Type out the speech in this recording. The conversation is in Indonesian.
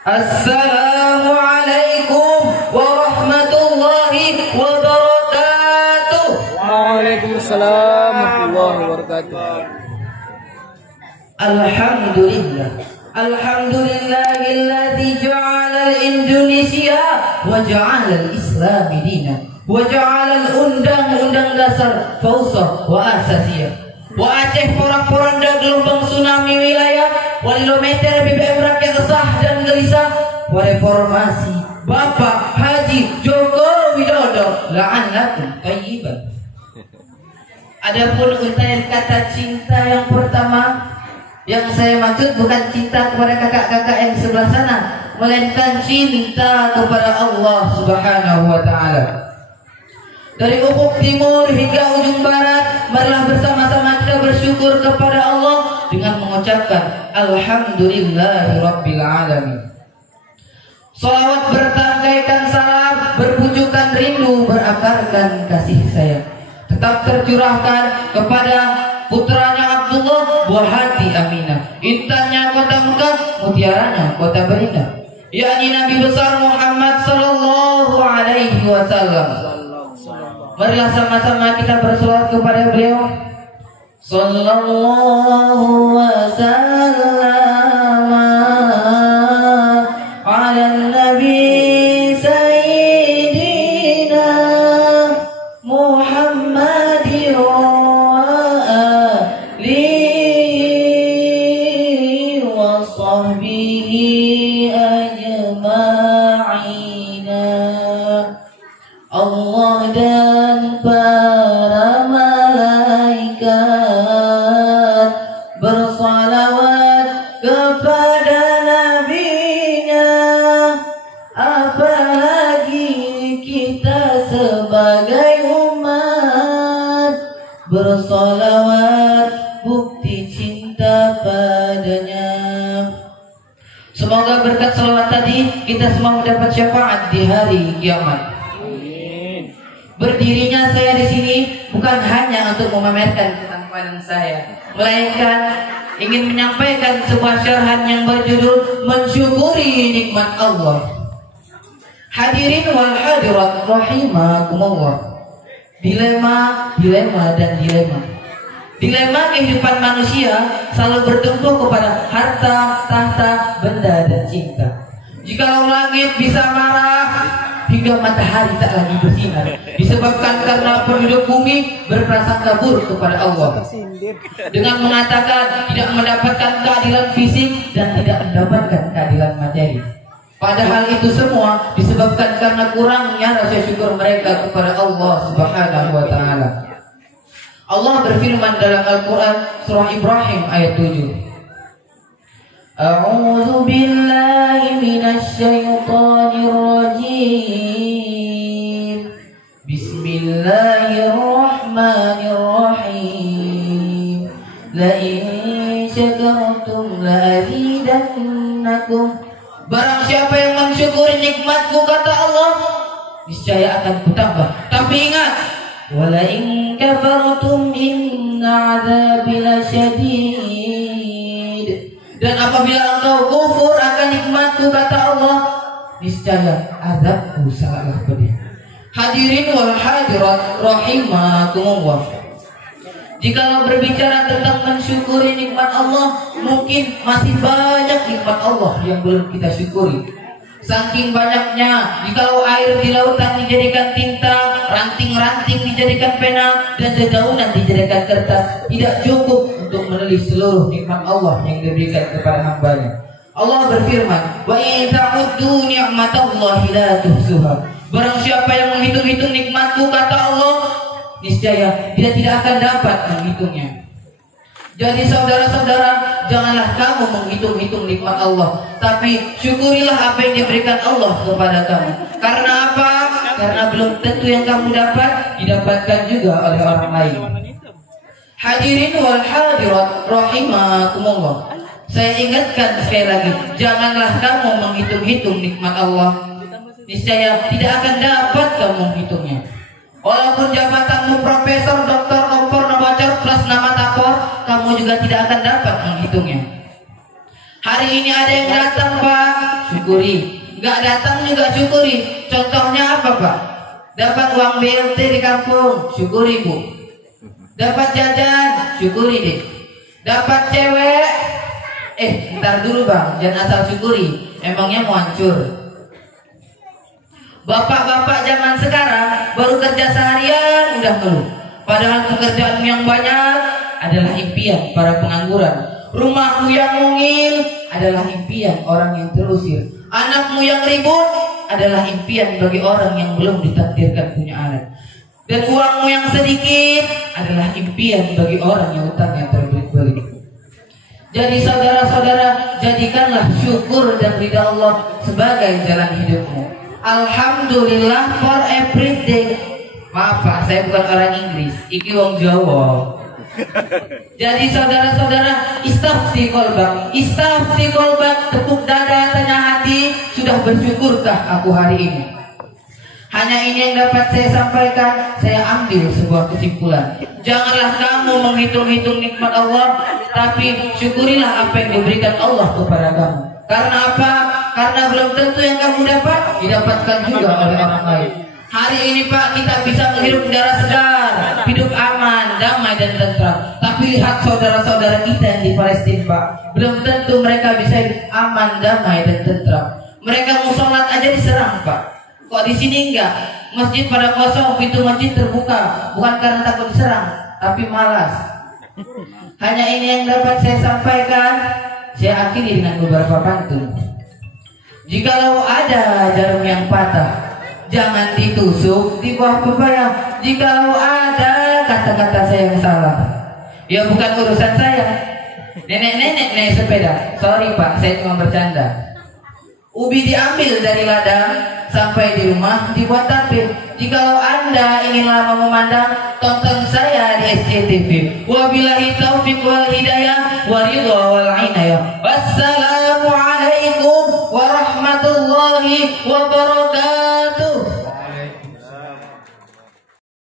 Assalamualaikum warahmatullahi wabarakatuh. Waalaikumsalam warahmatullahi wabarakatuh. Alhamdulillah. Alhamdulillahilladzi ja'ala al-Indonesia wa ja'ala al-Islam dinan wa ja'ala al-undang-undang dasar fausa wa asasiyah wa Aceh porak-poranda gelombang tsunami wilayah walilometer BBM rakyat resah dan gelisah wa reformasi Bapak Haji Joko Widodo la'anakum thayyiban. Adapun untayan kata cinta yang pertama, yang saya maksud bukan cinta kepada kakak-kakak yang di sebelah sana, melainkan cinta kepada Allah Subhanahu wa taala. Dari ufuk timur hingga ujung barat, marilah bersama-sama kita bersyukur kepada Allah dengan mengucapkan alhamdulillahirabbil alamin. Salawat bertangkaikan salam, berpujukan rindu, berakarkan kasih sayang, tetap tercurahkan kepada putranya Abdullah, buah hati Aminah, intannya kota Mekah, mutiaranya kota Madinah, yakni Nabi besar Muhammad sallallahu alaihi wasallam. Marilah sama-sama kita berselawat kepada beliau. Sallallahu wasallam ala nabi sayyidina Muhammadin Allah dan para malaikat bersalawat kepada nabinya, apalagi kita sebagai umat bersalawat bukti cinta padanya. Semoga berkat salawat tadi kita semua mendapat syafaat di hari kiamat. Berdirinya saya di sini bukan hanya untuk memamerkan ketampanan saya, melainkan ingin menyampaikan sebuah syarahan yang berjudul mensyukuri nikmat Allah. Hadirin wal hadirat rahimakumullah. Dilema dan dilema. Dilema kehidupan manusia selalu bertumpu kepada harta, tahta, benda dan cinta. Jikalau langit bisa marah hingga matahari tak lagi bersinar, disebabkan karena penduduk bumi berprasangka buruk kepada Allah dengan mengatakan tidak mendapatkan keadilan fisik dan tidak mendapatkan keadilan materi. Padahal itu semua disebabkan karena kurangnya rasa syukur mereka kepada Allah Subhanahu wa taala. Allah berfirman dalam Al-Qur'an surah Ibrahim ayat 7. A'udzu billahi minasy syaithanir rajim. Bismillahirrahmanirrahim. La in syakartum la azidannakum. Barang siapa yang mensyukuri nikmatku kata Allah, niscaya akan kutambah. Tapi ingat, wala in kafartum inna 'adzabi lasyadid. Dan apabila engkau kufur akan nikmatku kata Allah, niscaya azabku sangatlah pedih. Hadirin wal hadirat rahimakumullah. Jikalau berbicara tentang mensyukuri nikmat Allah, mungkin masih banyak nikmat Allah yang belum kita syukuri. Saking banyaknya, jikalau air di lautan dijadikan tinta, ranting-ranting dijadikan pena, dan dedaunan dijadikan kertas, tidak cukup untuk menulis seluruh nikmat Allah yang diberikan kepada hambanya. Allah berfirman, wa in ta'uddu ni'matallahi la tuhsuha. Barang siapa yang menghitung-hitung nikmatku kata Allah, niscaya dia tidak akan dapat menghitungnya. Jadi saudara-saudara, janganlah kamu menghitung-hitung nikmat Allah, tapi syukurilah apa yang diberikan Allah kepada kamu. Karena apa? Karena belum tentu yang kamu dapat didapatkan juga oleh orang lain. Hadirin wal hadirat rahimakumullah. Saya ingatkan sekali lagi, janganlah kamu menghitung-hitung nikmat Allah. Niscaya tidak akan dapat kamu menghitungnya. Walaupun jabatanmu profesor, doktor, kompor, nobacor, plus nama tapor, kamu juga tidak akan dapat menghitungnya. Hari ini ada yang datang, Pak, syukuri. Nggak datang juga syukuri. Contohnya apa Pak? Dapat uang BLT di kampung, syukuri Bu. Dapat jajan, syukuri deh. Dapat cewek, ntar dulu Bang, jangan asal syukuri. Emangnya mau hancur. Bapak-bapak zaman sekarang baru kerja seharian udah ngeluh. Padahal pekerjaan yang banyak adalah impian para pengangguran. Rumahmu yang mungil adalah impian orang yang terusir. Anakmu yang ribut adalah impian bagi orang yang belum ditakdirkan punya anak. Dan uangmu yang sedikit adalah impian bagi orang yang utangnya terbelit-belit. Jadi saudara-saudara, jadikanlah syukur dan ridha Allah sebagai jalan hidupmu. Alhamdulillah for everything. Maaf Pak, saya bukan orang Inggris, iki wong Jawa. Jadi saudara-saudara, istafsi kolbak, tepuk dada, tanya hati, sudah bersyukurkah aku hari ini? Hanya ini yang dapat saya sampaikan. Saya ambil sebuah kesimpulan. Janganlah kamu menghitung-hitung nikmat Allah, tapi syukurilah apa yang diberikan Allah kepada kamu. Karena apa? Karena belum tentu yang kamu dapat didapatkan juga oleh orang lain. Hari ini Pak, kita bisa menghirup udara segar, hidup aman, damai dan tentram. Tapi lihat saudara-saudara kita yang di Palestina Pak, belum tentu mereka bisa hidup aman, damai dan tentram. Mereka mau sholat aja diserang Pak. Kok di sini enggak? Masjid pada kosong, pintu masjid terbuka, bukan karena takut diserang, tapi malas. Hanya ini yang dapat saya sampaikan. Saya akhiri dengan beberapa pantun. Jikalau ada jarum yang patah, jangan ditusuk di buah pepaya. Jikalau ada kata-kata saya yang salah, ya bukan urusan saya. Nenek-nenek naik sepeda. Sorry Pak, saya cuma bercanda. Ubi diambil dari ladang, sampai di rumah dibuat tape. Jikalau Anda ingin lama memandang, tonton saya di SCTV. Wabillahi taufiq wal hidayah wa ridha wal inayah. Wassalamualaikum warahmatullahi wabarakatuh.